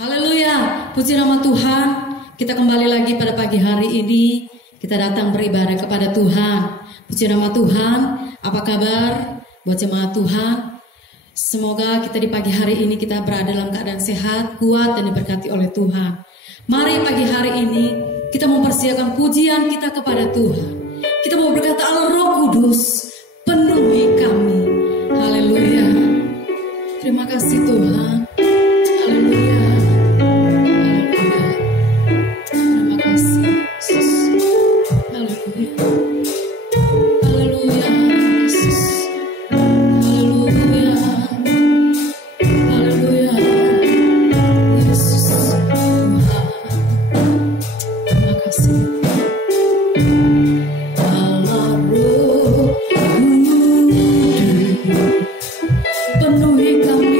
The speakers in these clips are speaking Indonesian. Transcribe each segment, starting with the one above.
Haleluya, puji nama Tuhan. Kita kembali lagi pada pagi hari ini. Kita datang beribadah kepada Tuhan. Puji nama Tuhan. Apa kabar buat jemaat Tuhan? Semoga kita di pagi hari ini kita berada dalam keadaan sehat, kuat, dan diberkati oleh Tuhan. Mari pagi hari ini kita mempersiapkan pujian kita kepada Tuhan. Kita mau berkata, Allah Roh Kudus, penuhi kami. Haleluya. Terima kasih Tuhan. Haleluya. Haleluya. Terima kasih Yesus. Haleluya. Haleluya Yesus. Haleluya. Haleluya. Yesus Tuhan. Terima kasih. Allah Roh penuhi kami.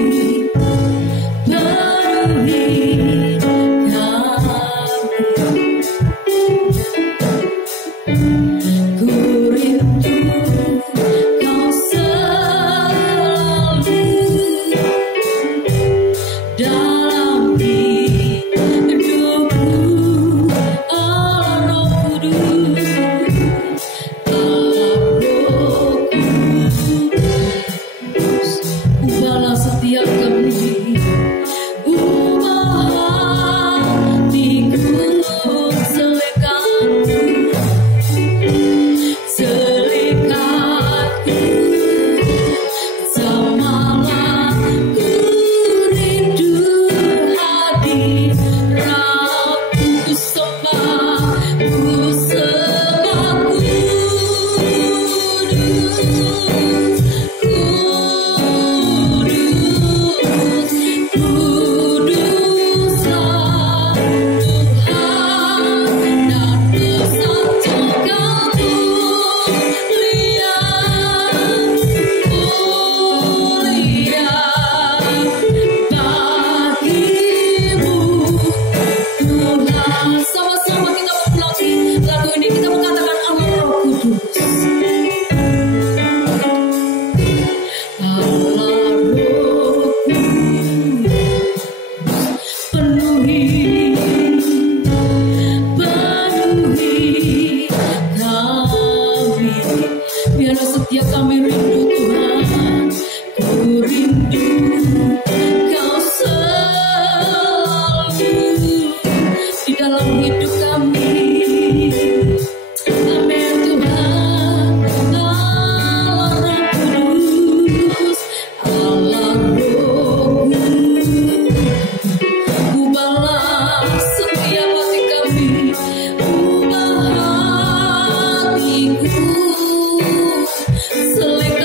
Selek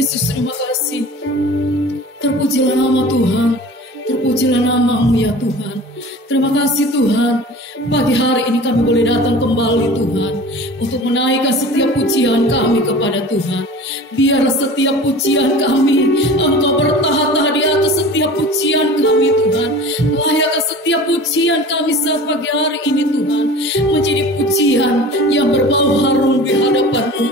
Yesus, terima kasih. Terpujilah nama Tuhan, terpujilah nama-Mu ya Tuhan. Terima kasih Tuhan, pagi hari ini kami boleh datang kembali Tuhan, untuk menaikkan setiap pujian kami kepada Tuhan. Biarlah setiap pujian kami, Engkau bertahta di atas setiap pujian kami Tuhan. Layakkan setiap pujian kami saat pagi hari ini Tuhan, menjadi pujian yang berbau harum di hadapan-Mu.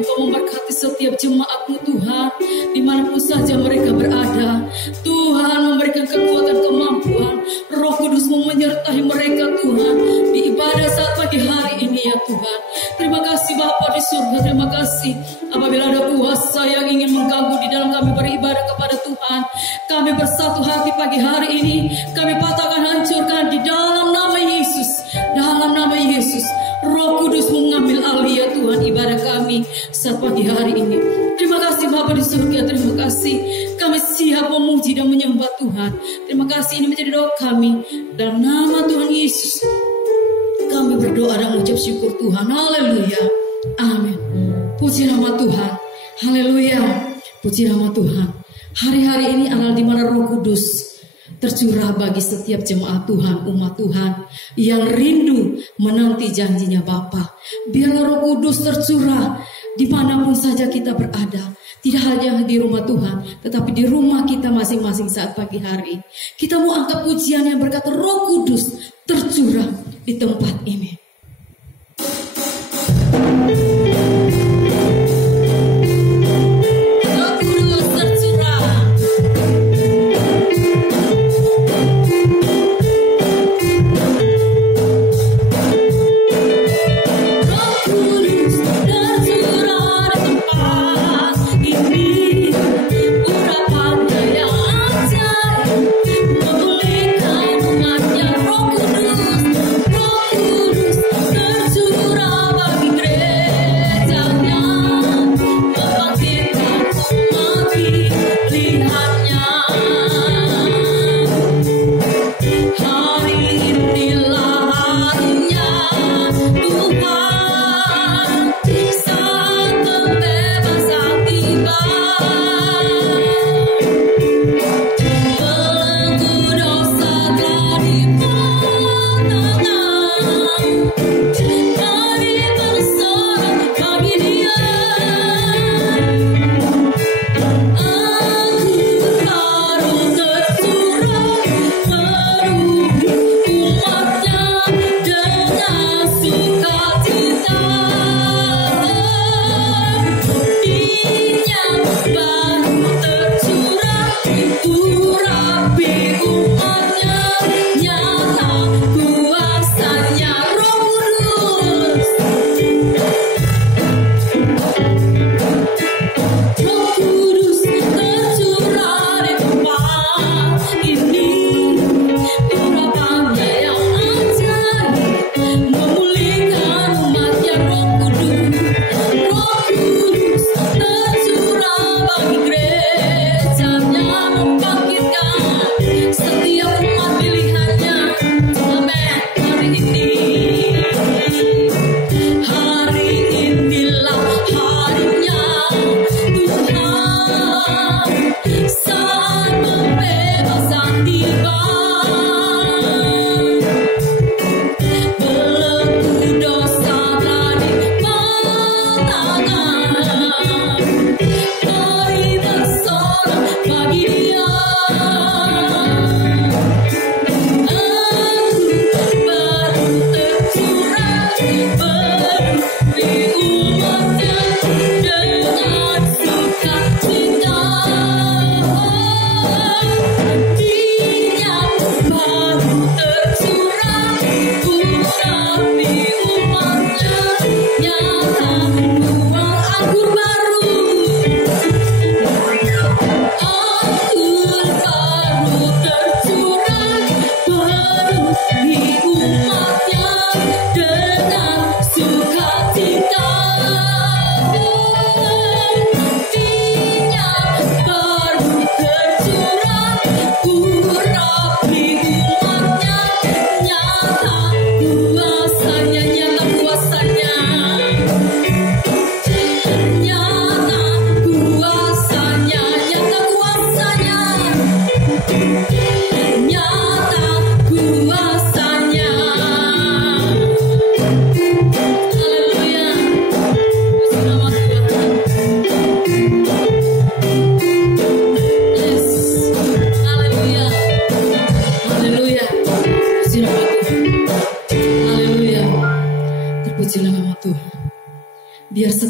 Engkau memberkati setiap jemaat-Mu Tuhan, dimanapun saja mereka berada. Tuhan memberikan kekuatan, kemampuan, Roh Kudus-Mu menyertai mereka Tuhan di ibadah saat pagi hari ini ya Tuhan. Terima kasih Bapa di surga, terima kasih apabila ada kuasa yang ingin mengganggu di dalam kami beribadah kepada Tuhan. Kami bersatu hati pagi hari ini, kami patahkan, hancurkan di dalam nama Yesus, dalam nama Yesus. Roh Kudus mengambil alih ya Tuhan ibadah kami saat pagi hari ini. Terima kasih Bapa di surga, terima kasih. Kami siap memuji dan menyembah Tuhan. Terima kasih, ini menjadi doa kami dalam nama Tuhan Yesus. Kami berdoa dan mengucap syukur Tuhan. Haleluya. Amin. Puji nama Tuhan. Haleluya. Puji nama Tuhan. Hari-hari ini adalah di mana Roh Kudus tercurah bagi setiap jemaat Tuhan, umat Tuhan yang rindu menanti janjinya Bapa. Biarlah Roh Kudus tercurah dimanapun saja kita berada. Tidak hanya di rumah Tuhan, tetapi di rumah kita masing-masing saat pagi hari. Kita mau angkat pujian yang berkata Roh Kudus tercurah di tempat ini. Roh Kudus tercurah. Roh Kudus tercurah di tempat ini. Urapannya yang ajaib memulihkan umatnya. Roh Kudus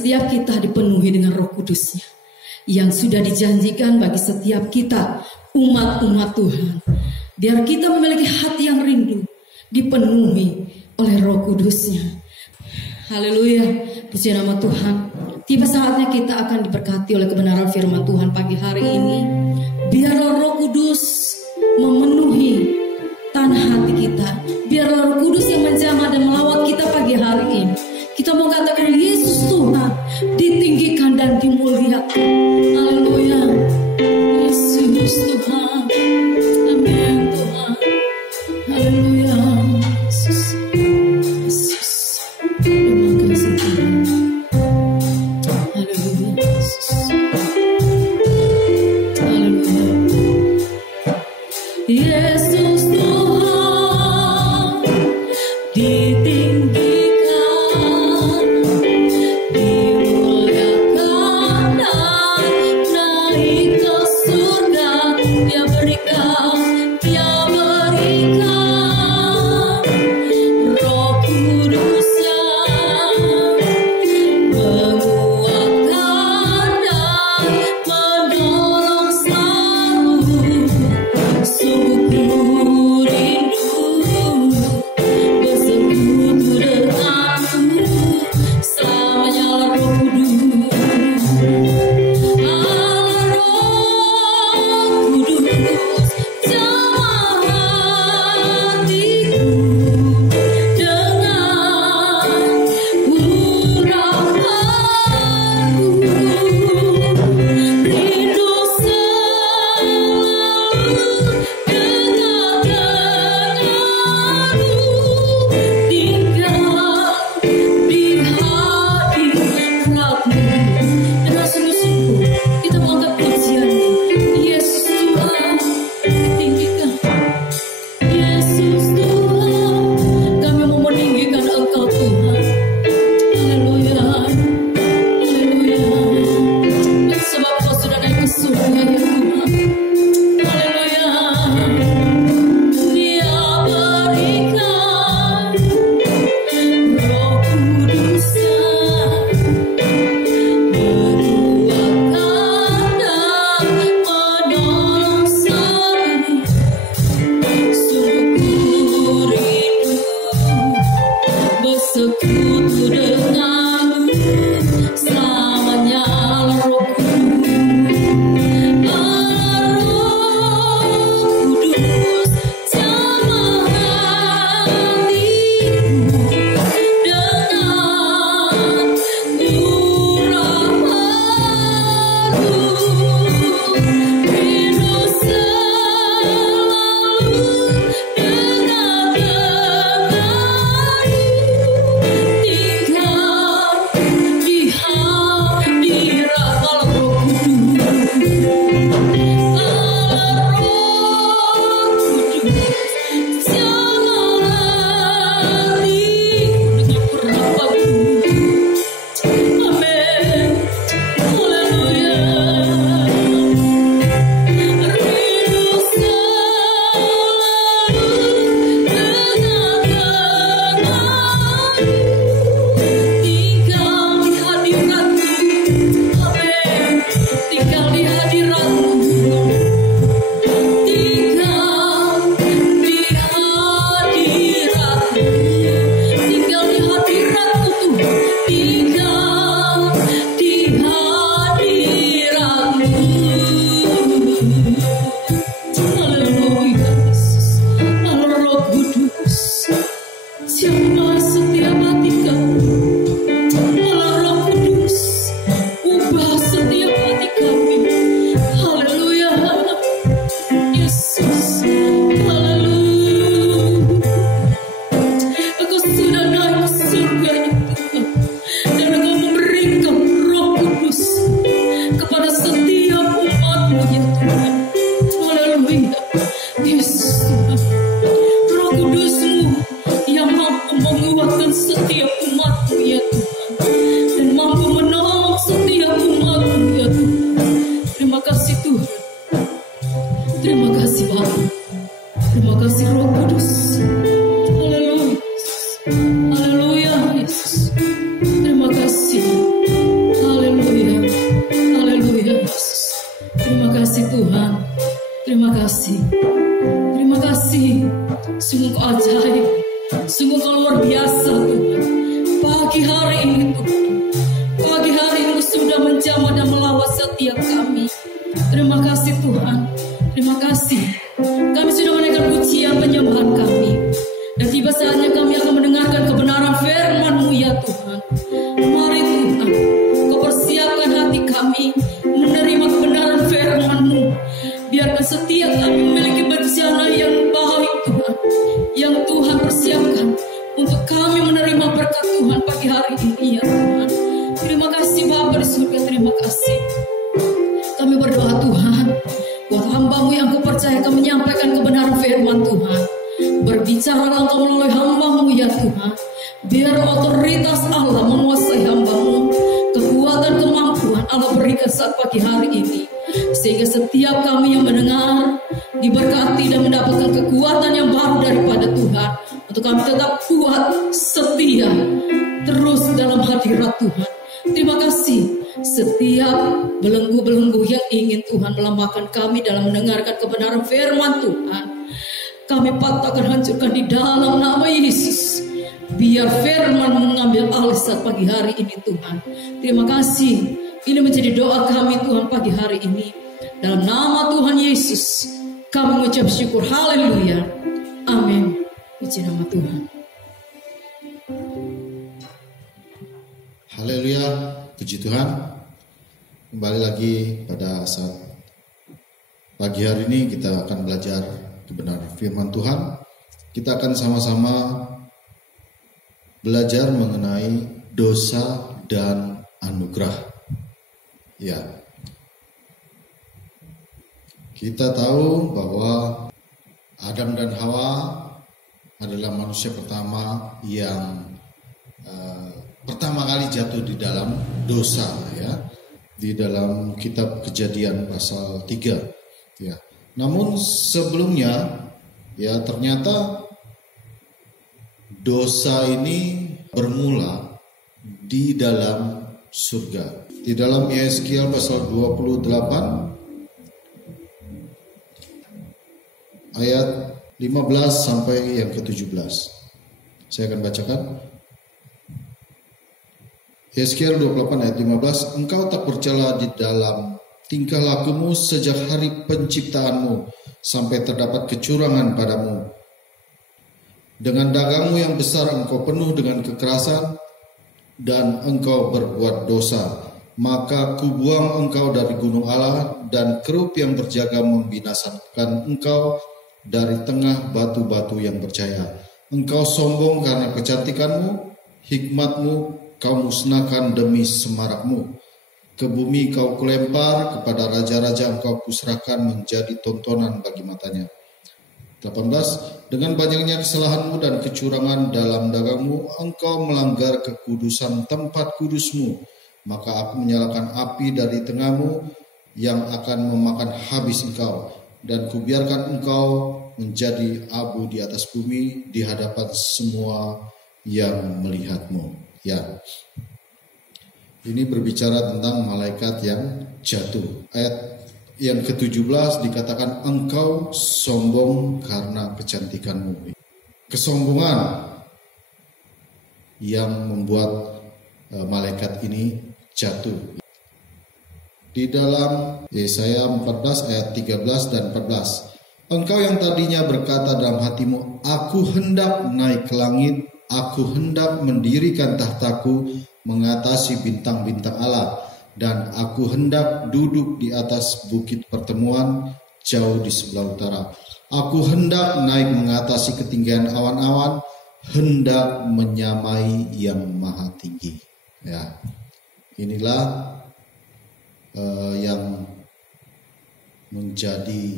setiap kita dipenuhi dengan Roh Kudus-Nya yang sudah dijanjikan bagi setiap kita umat-umat Tuhan. Biar kita memiliki hati yang rindu dipenuhi oleh Roh Kudus-Nya. Haleluya, puji nama Tuhan. Tiba saatnya kita akan diberkati oleh kebenaran firman Tuhan pagi hari ini. Biarlah Roh Kudus memenuhi tanah hati kita. Biarlah Roh Kudus yang menjamah dan melawat kita pagi hari ini. Kita mau katakan Yesus Tuhan ditinggikan dan dimuliakan. Haleluya, Yesus Tuhan. Amin Tuhan. Haleluya, Yesus. Yesus. Terima kasih Tuhan. Haleluya, Yesus. Haleluya. Yesus Tuhan ditinggikan. Haleluya Yesus. Terima kasih. Terima kasih Tuhan. Terima kasih. Terima kasih. Sungguh Kau ajaib. Sungguh Kau luar biasa Tuhan. Pagi hari ini Tuhan. Pagi hari ini sudah menjamah dan melawat setiap kami. Terima kasih Tuhan. Terima kasih. Kami sudah menaikkan pujian penyembahan kami. Dan tiba saatnya kami akan mendengarkan kebenaran firman-Mu ya Tuhan. Mari Tuhan, Kau persiapkan hati kami menerima kebenaran firman-Mu. Biarkan setiap kami memiliki bencana yang baik Tuhan, yang Tuhan persiapkan untuk kami menerima berkat Tuhan pagi hari ini ya Tuhan. Terima kasih Bapa di surga, terima kasih. Kami berdoa Tuhan, buat hamba-Mu yang Kau percayakan menyampaikan kebenaran firman Tuhan. Berbicaralah Engkau melalui hamba-Mu ya Tuhan. Biar otoritas Allah menguasai hamba-Mu. Kekuatan kemampuan Allah berikan saat pagi hari ini. Sehingga setiap kami yang mendengar diberkati dan mendapatkan kekuatan yang baru daripada Tuhan. Untuk kami tetap kuat, setia, terus dalam hadirat Tuhan. Terima kasih. Setiap belenggu-belenggu yang ingin Tuhan melemahkan kami dalam mendengarkan kebenaran firman Tuhan, kami patahkan, hancurkan di dalam nama Yesus. Biar firman mengambil alih saat pagi hari ini Tuhan. Terima kasih. Ini menjadi doa kami Tuhan pagi hari ini. Dalam nama Tuhan Yesus kami mengucap syukur. Haleluya. Amin. Puji nama Tuhan. Haleluya. Puji Tuhan. Kembali lagi pada saat pagi hari ini kita akan belajar kebenaran firman Tuhan. Kita akan sama-sama belajar mengenai dosa dan anugerah. Ya. Kita tahu bahwa Adam dan Hawa adalah manusia pertama yang pertama kali jatuh di dalam dosa ya. Di dalam kitab Kejadian pasal 3 ya. Namun sebelumnya ya ternyata dosa ini bermula di dalam surga. Di dalam Yeskiel pasal 28 ayat 15 sampai yang ke-17. Saya akan bacakan. Yeskiel 28 ayat 15, engkau tak bercela di dalam tingkah lakumu sejak hari penciptaanmu sampai terdapat kecurangan padamu. Dengan dagangmu yang besar engkau penuh dengan kekerasan dan engkau berbuat dosa. Maka kubuang engkau dari gunung Allah dan kerub yang berjaga membinasakan engkau dari tengah batu-batu yang bercahaya. Engkau sombong karena kecantikanmu, hikmatmu kau musnahkan demi semarakmu. Ke bumi kau kulempar, kepada raja-raja engkau kuserahkan menjadi tontonan bagi matanya. 18. Dengan banyaknya kesalahanmu dan kecurangan dalam dagangmu, engkau melanggar kekudusan tempat kudusmu. Maka aku menyalakan api dari tengahmu yang akan memakan habis engkau. Dan kubiarkan engkau menjadi abu di atas bumi di hadapan semua yang melihatmu. Ya. Ini berbicara tentang malaikat yang jatuh. Ayat yang ke-17 dikatakan engkau sombong karena kecantikanmu. Kesombongan yang membuat malaikat ini jatuh. Di dalam Yesaya 14 ayat 13 dan 14. Engkau yang tadinya berkata dalam hatimu, aku hendak naik ke langit, aku hendak mendirikan tahtaku mengatasi bintang-bintang Allah, dan aku hendak duduk di atas bukit pertemuan jauh di sebelah utara. Aku hendak naik mengatasi ketinggian awan-awan, hendak menyamai yang maha tinggi. Ya, inilah yang menjadi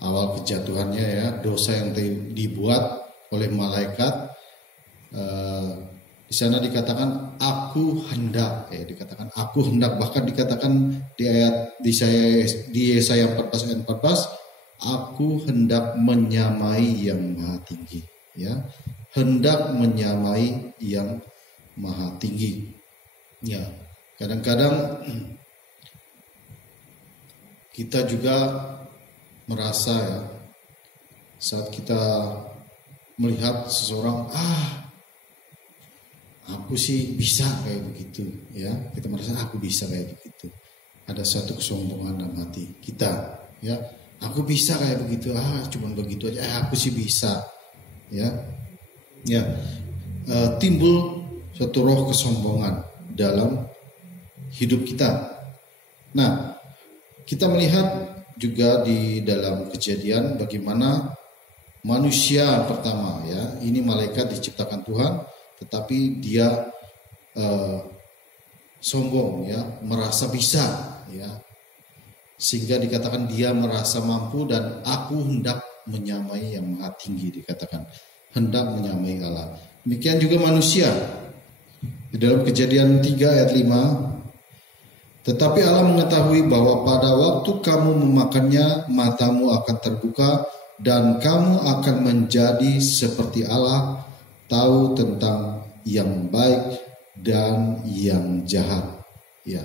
awal kejatuhannya ya, dosa yang dibuat oleh malaikat. Di sana dikatakan aku hendak, dikatakan aku hendak, bahkan dikatakan di ayat di Yesaya 14 ayat 14, aku hendak menyamai yang maha tinggi, ya, hendak menyamai yang maha tinggi, ya. Kadang-kadang kita juga merasa ya, saat kita melihat seseorang, aku sih bisa kayak begitu ya, kita merasa aku bisa kayak begitu. Ada satu kesombongan dalam hati kita ya, aku bisa kayak begitu, cuman begitu aja, aku sih bisa ya. Timbul suatu roh kesombongan dalam hidup kita. Nah, kita melihat juga di dalam Kejadian bagaimana manusia pertama ya, ini malaikat diciptakan Tuhan, tetapi dia sombong ya, merasa bisa ya, sehingga dikatakan dia merasa mampu dan aku hendak menyamai yang maha tinggi, dikatakan hendak menyamai Allah. Demikian juga manusia di dalam Kejadian 3 ayat 5. Tetapi Allah mengetahui bahwa pada waktu kamu memakannya, matamu akan terbuka dan kamu akan menjadi seperti Allah, tahu tentang yang baik dan yang jahat. Ya.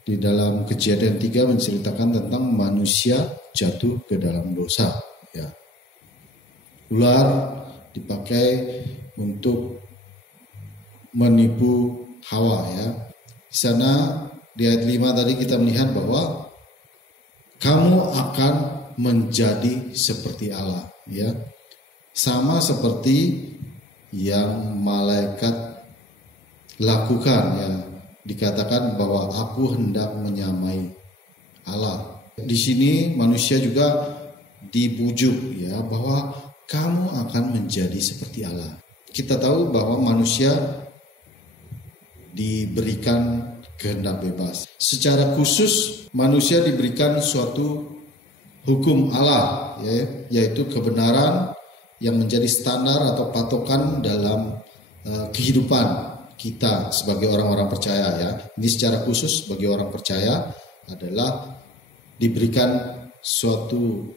Di dalam Kejadian 3 menceritakan tentang manusia jatuh ke dalam dosa. Ya. Ular dipakai untuk menipu Hawa ya. Di sana di ayat 5 tadi kita melihat bahwa kamu akan menjadi seperti Allah ya. Sama seperti yang malaikat lakukan ya. Dikatakan bahwa aku hendak menyamai Allah. Di sini manusia juga dibujuk ya, bahwa kamu akan menjadi seperti Allah. Kita tahu bahwa manusia diberikan kehendak bebas. Secara khusus manusia diberikan suatu hukum Allah ya, yaitu kebenaran yang menjadi standar atau patokan dalam kehidupan kita sebagai orang-orang percaya ya. Ini secara khusus bagi orang percaya adalah diberikan suatu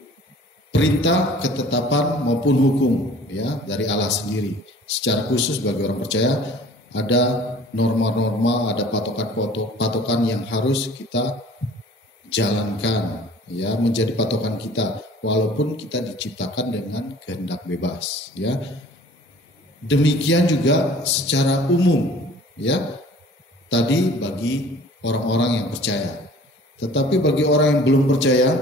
perintah, ketetapan maupun hukum ya dari Allah sendiri. Secara khusus bagi orang percaya ada norma-norma, ada patokan yang harus kita jalankan ya, menjadi patokan kita walaupun kita diciptakan dengan kehendak bebas ya. Demikian juga secara umum ya, tadi bagi orang-orang yang percaya. Tetapi bagi orang yang belum percaya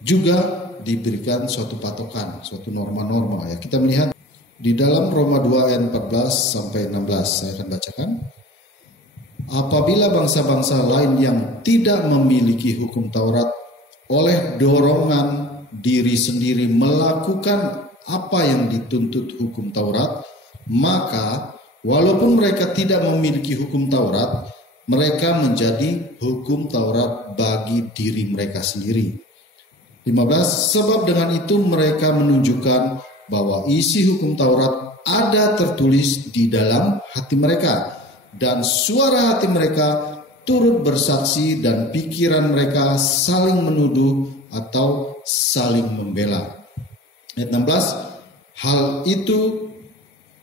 juga diberikan suatu patokan, suatu norma-norma ya. Kita melihat di dalam Roma 2 ayat 14 sampai 16, saya akan bacakan. Apabila bangsa-bangsa lain yang tidak memiliki hukum Taurat oleh dorongan diri sendiri melakukan apa yang dituntut hukum Taurat, maka walaupun mereka tidak memiliki hukum Taurat, mereka menjadi hukum Taurat bagi diri mereka sendiri. 15, sebab dengan itu mereka menunjukkan bahwa isi hukum Taurat ada tertulis di dalam hati mereka, dan suara hati mereka turut bersaksi dan pikiran mereka saling menuduh atau saling membela. Ayat 16, hal itu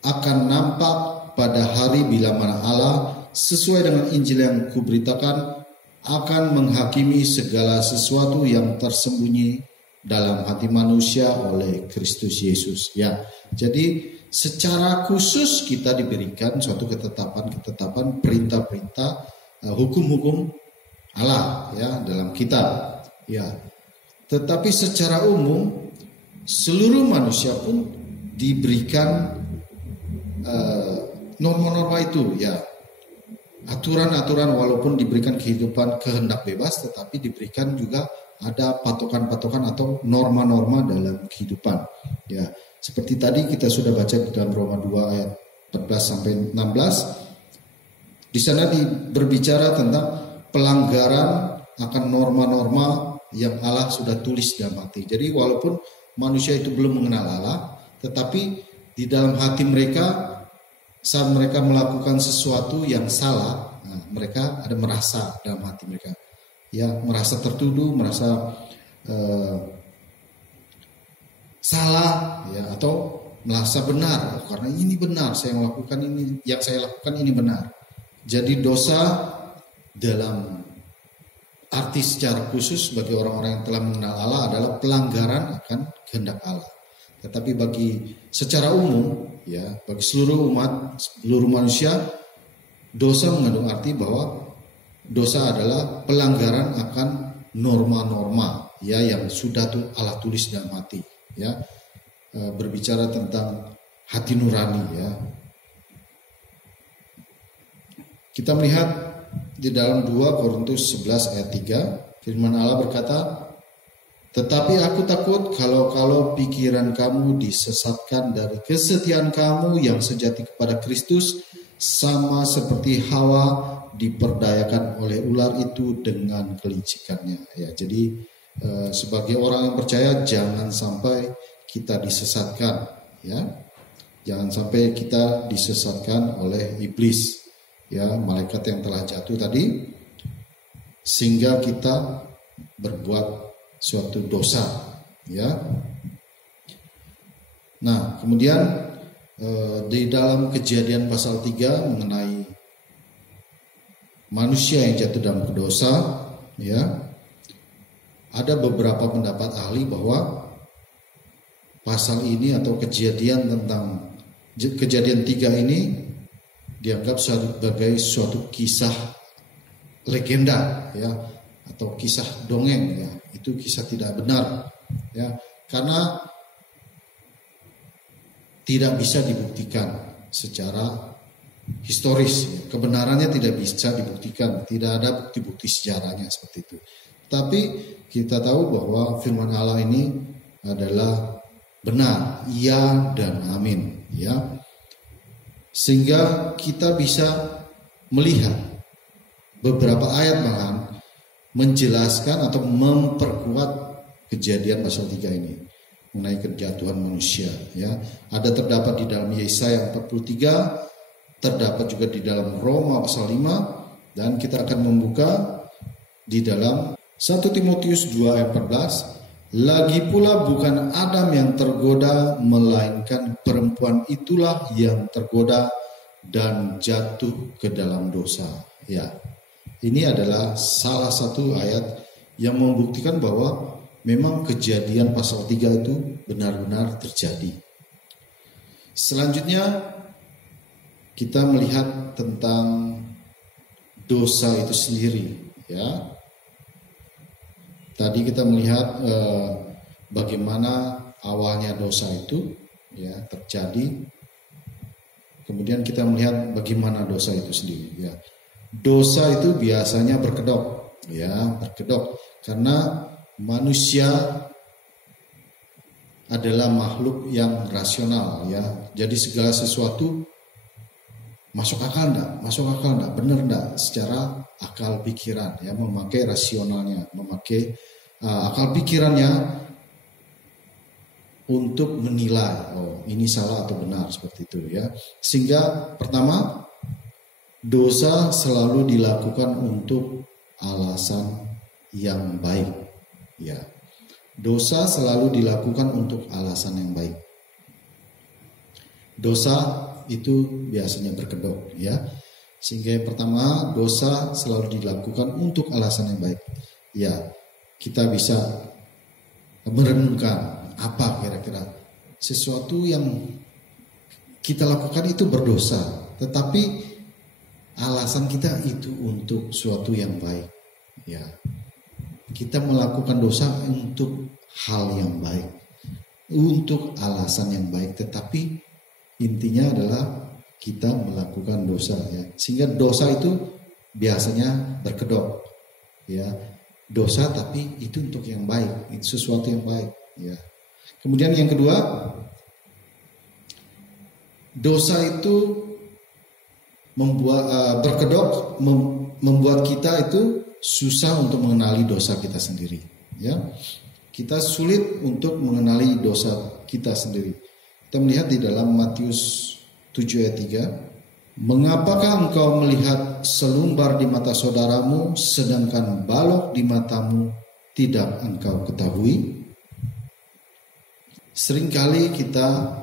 akan nampak pada hari bila mana Allah sesuai dengan Injil yang kuberitakan akan menghakimi segala sesuatu yang tersembunyi dalam hati manusia oleh Kristus Yesus. Ya, jadi secara khusus kita diberikan suatu ketetapan, perintah-perintah, hukum-hukum Allah ya dalam kitab. Ya, tetapi secara umum seluruh manusia pun diberikan norma-norma itu ya. Aturan-aturan walaupun diberikan kehidupan kehendak bebas, tetapi diberikan juga ada patokan-patokan atau norma-norma dalam kehidupan. Ya, seperti tadi kita sudah baca di dalam Roma 2 ayat 14 sampai 16. Di sana berbicara tentang pelanggaran akan norma-norma yang Allah sudah tulis dalam hati. Jadi walaupun manusia itu belum mengenal Allah, tetapi di dalam hati mereka saat mereka melakukan sesuatu yang salah, mereka ada merasa dalam hati mereka, ya merasa tertuduh, merasa salah, ya atau merasa benar karena ini benar, saya melakukan ini, yang saya lakukan ini benar, Jadi dosa dalam arti secara khusus bagi orang-orang yang telah mengenal Allah adalah pelanggaran akan kehendak Allah. Tetapi bagi secara umum, ya, bagi seluruh umat, seluruh manusia, dosa mengandung arti bahwa dosa adalah pelanggaran akan norma-norma, ya, yang sudah Allah tulis dalam hati, ya. Berbicara tentang hati nurani, ya. Kita melihat di dalam 2 Korintus 11 ayat 3, firman Allah berkata, "Tetapi aku takut kalau pikiran kamu disesatkan dari kesetiaan kamu yang sejati kepada Kristus, sama seperti Hawa diperdayakan oleh ular itu dengan kelicikannya." Ya, jadi sebagai orang yang percaya jangan sampai kita disesatkan, ya. Jangan sampai kita disesatkan oleh iblis, ya, malaikat yang telah jatuh tadi, sehingga kita berbuat suatu dosa, ya. Nah, kemudian di dalam Kejadian pasal 3 mengenai manusia yang jatuh dalam dosa, ya, ada beberapa pendapat ahli bahwa pasal ini atau kejadian 3 ini dianggap sebagai suatu kisah legenda, ya, atau kisah dongeng, ya. Itu kisah tidak benar, ya, karena tidak bisa dibuktikan secara historis, ya. Kebenarannya tidak bisa dibuktikan, tidak ada bukti-bukti sejarahnya seperti itu. Tapi kita tahu bahwa firman Allah ini adalah benar, iya dan amin, ya. Sehingga kita bisa melihat beberapa ayat malahan menjelaskan atau memperkuat Kejadian pasal 3 ini mengenai kejatuhan manusia, ya. Ada terdapat di dalam Yesaya 43, terdapat juga di dalam Roma pasal 5, dan kita akan membuka di dalam 1 Timotius 2 ayat 14. "Lagi pula bukan Adam yang tergoda, melainkan perempuan itulah yang tergoda dan jatuh ke dalam dosa." Ya, ini adalah salah satu ayat yang membuktikan bahwa memang Kejadian pasal 3 itu benar-benar terjadi. Selanjutnya kita melihat tentang dosa itu sendiri, ya. Tadi kita melihat bagaimana awalnya dosa itu, ya, terjadi. Kemudian kita melihat bagaimana dosa itu sendiri, ya. Dosa itu biasanya berkedok, ya, berkedok karena manusia adalah makhluk yang rasional, ya. Jadi segala sesuatu masuk akal enggak, benar enggak secara akal pikiran, ya, memakai rasionalnya, memakai akal pikirannya untuk menilai, oh ini salah atau benar, seperti itu, ya. Sehingga pertama, dosa selalu dilakukan untuk alasan yang baik, ya. Dosa selalu dilakukan untuk alasan yang baik. Dosa itu biasanya berkedok, ya. Sehingga yang pertama, dosa selalu dilakukan untuk alasan yang baik. Ya, kita bisa merenungkan apa kira-kira sesuatu yang kita lakukan itu berdosa, tetapi alasan kita itu untuk suatu yang baik, ya. Kita melakukan dosa untuk hal yang baik, untuk alasan yang baik, tetapi intinya adalah kita melakukan dosa, ya. Sehingga dosa itu biasanya berkedok, ya. Dosa tapi itu untuk yang baik, itu sesuatu yang baik, ya. Kemudian yang kedua, dosa itu berkedok membuat kita itu susah untuk mengenali dosa kita sendiri, ya. Kita sulit untuk mengenali dosa kita sendiri. Kita melihat di dalam Matius 7 ayat 3, "Mengapakah engkau melihat selumbar di mata saudaramu, sedangkan balok di matamu tidak engkau ketahui?" Seringkali kita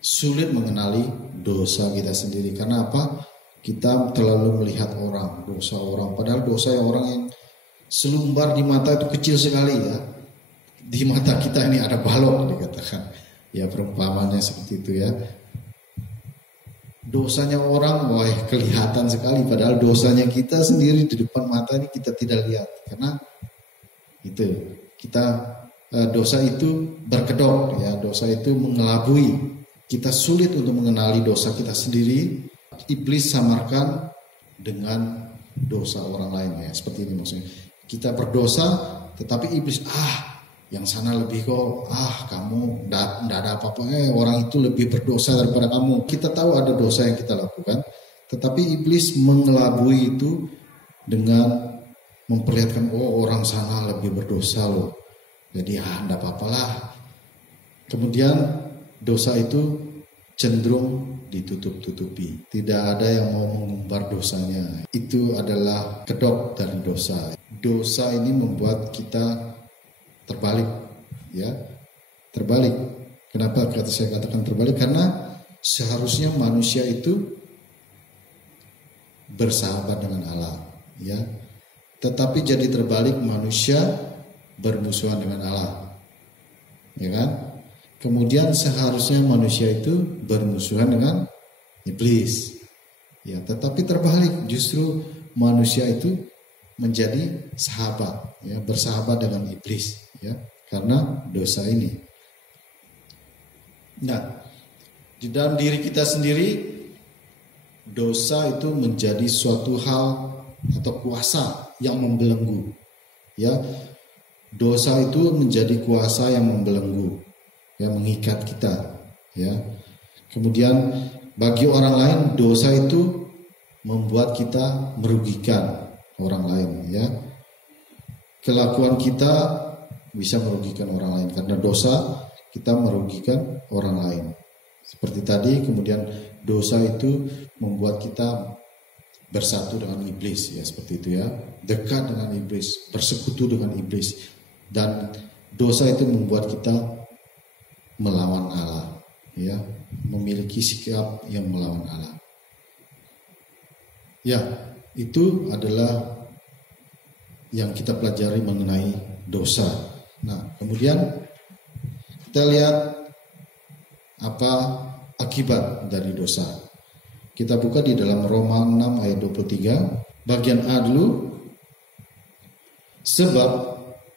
sulit mengenali dosa kita sendiri. Karena apa? kita terlalu melihat orang, dosa orang. Padahal dosa orang yang selumbar di mata itu kecil sekali ya. Di mata kita ini ada balok dikatakan. Ya perumpamannya seperti itu ya. Dosanya orang wah kelihatan sekali. Padahal dosanya kita sendiri di depan mata ini kita tidak lihat. Karena itu kita dosa itu berkedok ya. Dosa itu mengelabui. Kita sulit untuk mengenali dosa kita sendiri. Iblis samarkan dengan dosa orang lain ya. Seperti ini maksudnya. Kita berdosa tetapi iblis yang sana lebih kok, kamu enggak ada apa-apa, orang itu lebih berdosa daripada kamu. Kita tahu ada dosa yang kita lakukan, tetapi iblis mengelabui itu dengan memperlihatkan orang sana lebih berdosa loh. Jadi enggak apa-apalah. Kemudian dosa itu cenderung ditutup-tutupi. Tidak ada yang mau mengumbar dosanya. Itu adalah kedok dari dosa. Dosa ini membuat kita terbalik, ya, terbalik. Kenapa saya katakan terbalik? Karena seharusnya manusia itu bersahabat dengan Allah, ya. Tetapi jadi terbalik, manusia bermusuhan dengan Allah, ya kan? Kemudian seharusnya manusia itu bermusuhan dengan iblis, ya. Tetapi terbalik, justru manusia itu menjadi sahabat, ya, bersahabat dengan iblis. Ya, karena dosa ini. Nah, di dalam diri kita sendiri dosa itu menjadi suatu hal atau kuasa yang membelenggu. Ya, dosa itu menjadi kuasa yang membelenggu, yang mengikat kita. Ya, kemudian bagi orang lain dosa itu membuat kita merugikan orang lain. Ya, kelakuan kita bisa merugikan orang lain karena dosa kita merugikan orang lain. Seperti tadi, kemudian dosa itu membuat kita bersatu dengan iblis, ya seperti itu ya, dekat dengan iblis, bersekutu dengan iblis, dan dosa itu membuat kita melawan Allah, ya, memiliki sikap yang melawan Allah. Ya, itu adalah yang kita pelajari mengenai dosa. Nah, kemudian kita lihat apa akibat dari dosa. Kita buka di dalam Roma 6 ayat 23, bagian A dulu. Sebab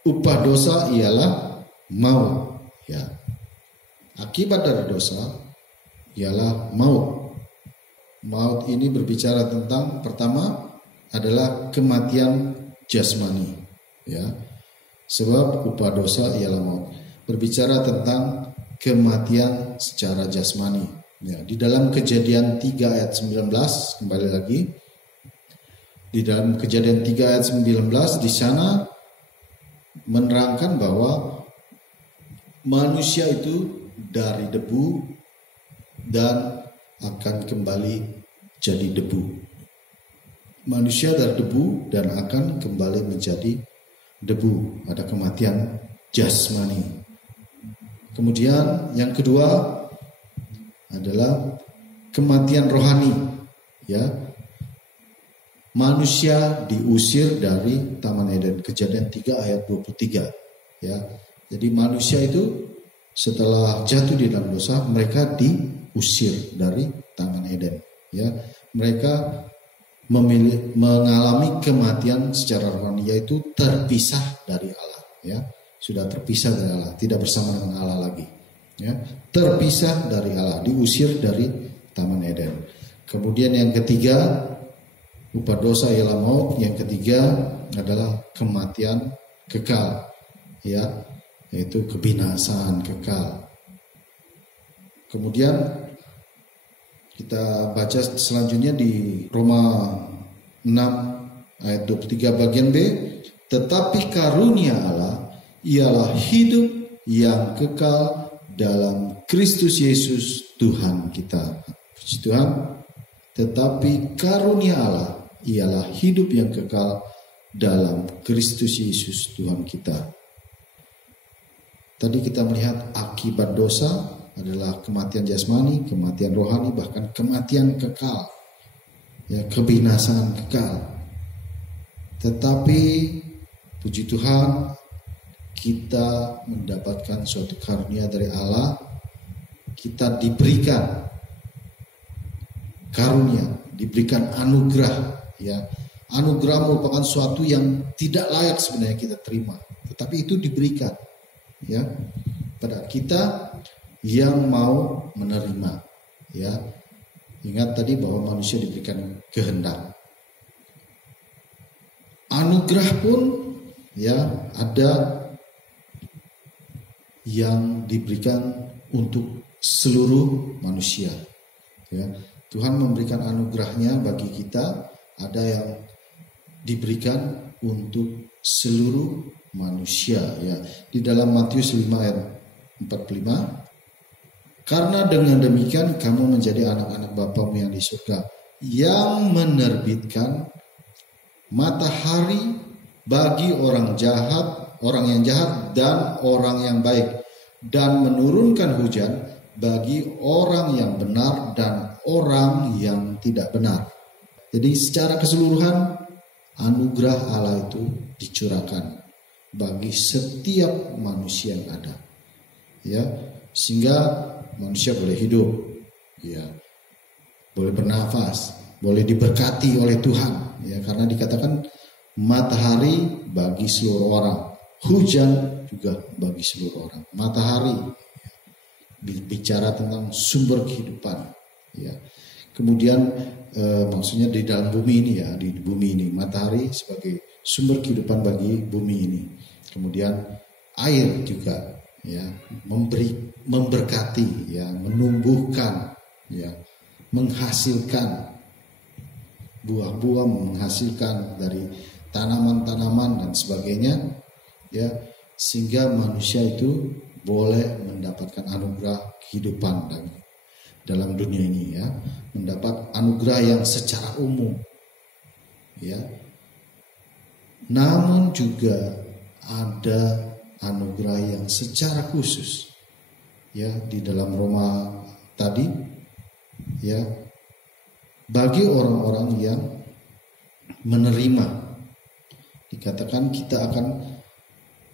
upah dosa ialah maut. Ya. Akibat dari dosa ialah maut. Maut ini berbicara tentang, pertama adalah kematian jasmani, ya. Sebab upah dosa ialah maut. Berbicara tentang kematian secara jasmani. Ya, di dalam Kejadian 3 ayat 19, kembali lagi. Di dalam Kejadian 3 ayat 19, di sana menerangkan bahwa manusia itu dari debu dan akan kembali jadi debu. Manusia dari debu dan akan kembali menjadi debu, ada kematian jasmani. Kemudian yang kedua adalah kematian rohani, ya. Manusia diusir dari Taman Eden, Kejadian 3 ayat 23, ya. Jadi manusia itu setelah jatuh di dalam dosa, mereka diusir dari Taman Eden, ya. Mereka mengalami kematian secara rohani, yaitu terpisah dari Allah, ya. Sudah terpisah dari Allah, tidak bersama dengan Allah lagi, ya. Terpisah dari Allah, diusir dari Taman Eden. Kemudian yang ketiga, upah dosa ialah maut. Yang ketiga adalah kematian kekal, ya, yaitu kebinasaan kekal. Kemudian kita baca selanjutnya di Roma 6 ayat 23 bagian B. Tetapi karunia Allah ialah hidup yang kekal dalam Kristus Yesus Tuhan kita. Puji Tuhan. Tetapi karunia Allah ialah hidup yang kekal dalam Kristus Yesus Tuhan kita. Tadi kita melihat akibat dosa adalah kematian jasmani, kematian rohani, bahkan kematian kekal. ya, kebinasaan kekal. Tetapi puji Tuhan, kita mendapatkan suatu karunia dari Allah. Kita diberikan karunia, diberikan anugerah, ya. Anugerah merupakan suatu yang tidak layak sebenarnya kita terima, tetapi itu diberikan, ya, pada kita yang mau menerima, ya. Ingat tadi bahwa manusia diberikan kehendak. Anugerah pun, ya, ada yang diberikan untuk seluruh manusia, ya. Tuhan memberikan anugerahnya bagi kita, ada yang diberikan untuk seluruh manusia, ya. Di dalam Matius 5 ayat 45, karena dengan demikian kamu menjadi anak-anak Bapamu yang di surga, yang menerbitkan matahari bagi orang jahat, orang yang jahat dan orang yang baik, dan menurunkan hujan bagi orang yang benar dan orang yang tidak benar. Jadi secara keseluruhan anugerah Allah itu dicurahkan bagi setiap manusia yang ada, ya, sehingga manusia boleh hidup, ya, boleh bernafas, boleh diberkati oleh Tuhan, ya, karena dikatakan matahari bagi seluruh orang, hujan juga bagi seluruh orang. Matahari bicara tentang sumber kehidupan, ya. Kemudian maksudnya di dalam bumi ini, ya, di bumi ini matahari sebagai sumber kehidupan bagi bumi ini. Kemudian air juga, ya, memberkati, ya, menumbuhkan, ya, menghasilkan buah-buah, menghasilkan dari tanaman-tanaman dan sebagainya, ya, sehingga manusia itu boleh mendapatkan anugerah kehidupan dalam dunia ini, ya, mendapat anugerah yang secara umum, ya. Namun juga ada anugerah yang secara khusus, ya, di dalam Roma tadi, ya, bagi orang-orang yang menerima. Dikatakan kita akan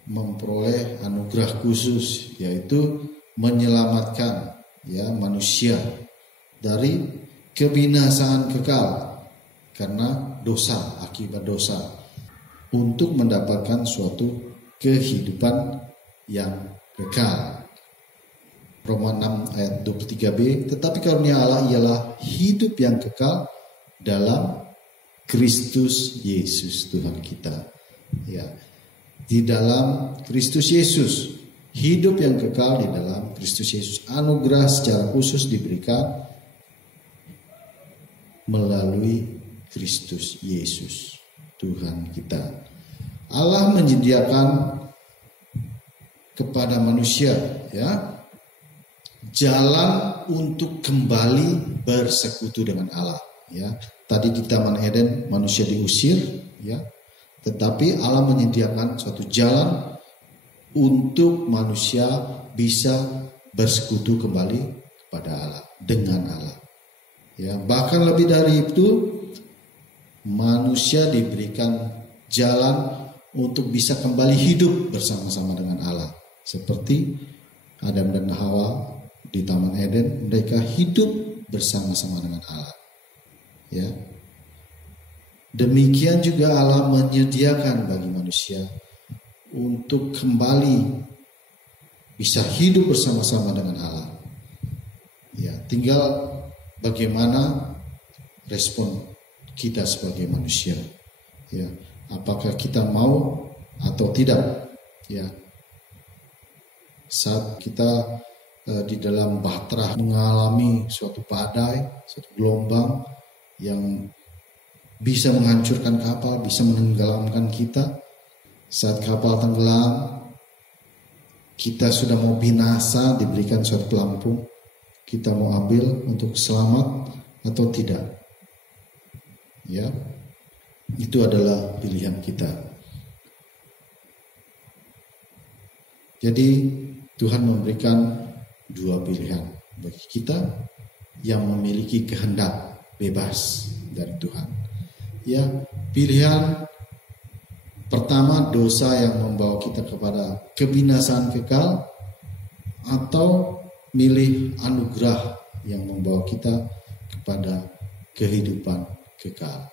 memperoleh anugerah khusus, yaitu menyelamatkan, ya, manusia dari kebinasaan kekal karena dosa, akibat dosa, untuk mendapatkan suatu kehidupan yang kekal. Roma 6 ayat 23b, tetapi karunia Allah ialah hidup yang kekal dalam Kristus Yesus Tuhan kita, ya. Di dalam Kristus Yesus, hidup yang kekal di dalam Kristus Yesus. Anugerah secara khusus diberikan melalui Kristus Yesus Tuhan kita. Allah menyediakan kepada manusia, ya, jalan untuk kembali bersekutu dengan Allah, ya. Tadi di Taman Eden manusia diusir, ya, tetapi Allah menyediakan suatu jalan untuk manusia bisa bersekutu kembali kepada Allah, dengan Allah, ya. Bahkan lebih dari itu, manusia diberikan jalan untuk bisa kembali hidup bersama-sama dengan Allah, seperti Adam dan Hawa di Taman Eden, mereka hidup bersama-sama dengan Allah, ya. Demikian juga Allah menyediakan bagi manusia untuk kembali bisa hidup bersama-sama dengan Allah, ya. Tinggal bagaimana respon kita sebagai manusia, ya. Apakah kita mau atau tidak, ya. Saat kita di dalam bahtera mengalami suatu badai, suatu gelombang yang bisa menghancurkan kapal, bisa menenggelamkan kita. Saat kapal tenggelam, kita sudah mau binasa, diberikan suatu pelampung, kita mau ambil untuk selamat atau tidak, ya. Itu adalah pilihan kita. Jadi Tuhan memberikan dua pilihan bagi kita yang memiliki kehendak bebas, dari Tuhan. Ya, pilihan pertama, dosa yang membawa kita kepada kebinasaan kekal, atau milih anugerah yang membawa kita kepada kehidupan kekal.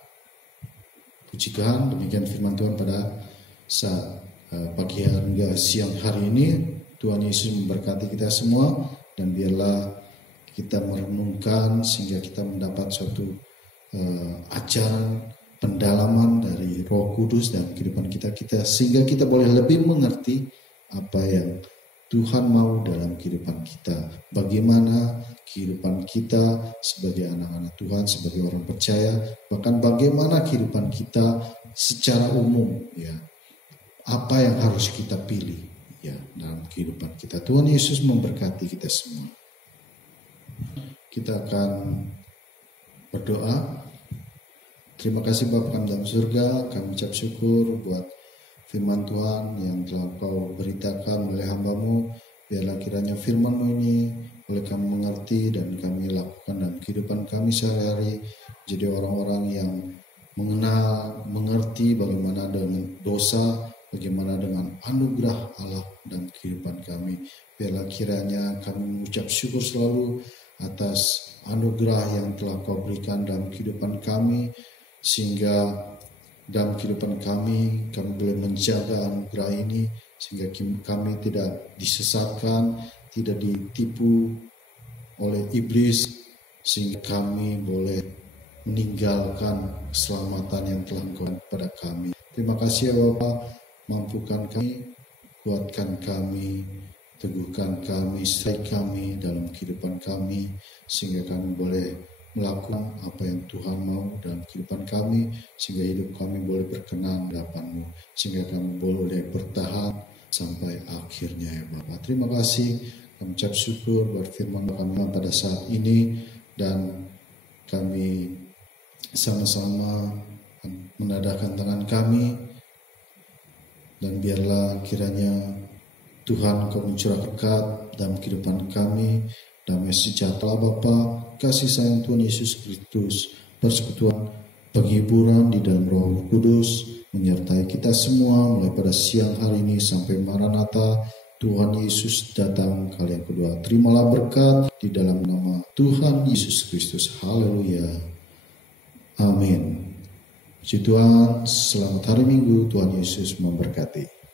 Puji Tuhan, demikian firman Tuhan pada saat pagi hari hingga siang hari ini. Tuhan Yesus memberkati kita semua, dan biarlah kita merenungkan sehingga kita mendapat suatu ajaran pendalaman dari Roh Kudus dalam kehidupan kita, sehingga kita boleh lebih mengerti apa yang Tuhan mau dalam kehidupan kita. Bagaimana kehidupan kita sebagai anak-anak Tuhan, sebagai orang percaya, bahkan bagaimana kehidupan kita secara umum, ya. Apa yang harus kita pilih, ya, dalam kehidupan kita. Tuhan Yesus memberkati kita semua. Kita akan berdoa. Terima kasih Bapa kami dalam surga, kami ucap syukur buat firman Tuhan yang telah Kau beritakan oleh hamba-Mu. Biarlah kiranya firman-Mu ini boleh kami mengerti dan kami lakukan dalam kehidupan kami sehari-hari. Jadi orang-orang yang mengenal, mengerti bagaimana dengan dosa, bagaimana dengan anugerah Allah dalam kehidupan kami. Biarlah kiranya kami mengucap syukur selalu atas anugerah yang telah Kau berikan dalam kehidupan kami, sehingga dalam kehidupan kami boleh menjaga anugerah ini, sehingga kami tidak disesatkan, tidak ditipu oleh iblis, sehingga kami boleh meninggalkan keselamatan yang telah Engkau kepada kami. Terima kasih ya Bapa, mampukan kami, kuatkan kami, teguhkan kami, sertai kami dalam kehidupan kami, sehingga kami boleh melakukan apa yang Tuhan mau dalam kehidupan kami, sehingga hidup kami boleh berkenan di hadapan-Mu, sehingga kami boleh bertahan sampai akhirnya ya Bapa. Terima kasih, kami ucap syukur buat firman kami pada saat ini, dan kami sama-sama menadahkan tangan kami, dan biarlah kiranya Tuhan Kau mencurah berkat dalam kehidupan kami, damai sejahtera Bapa, kasih sayang Tuhan Yesus Kristus, persekutuan, penghiburan di dalam Roh Kudus menyertai kita semua mulai pada siang hari ini sampai Maranatha Tuhan Yesus datang kali yang kedua. Terimalah berkat di dalam nama Tuhan Yesus Kristus. Haleluya. Amin. Puji Tuhan, selamat hari Minggu. Tuhan Yesus memberkati.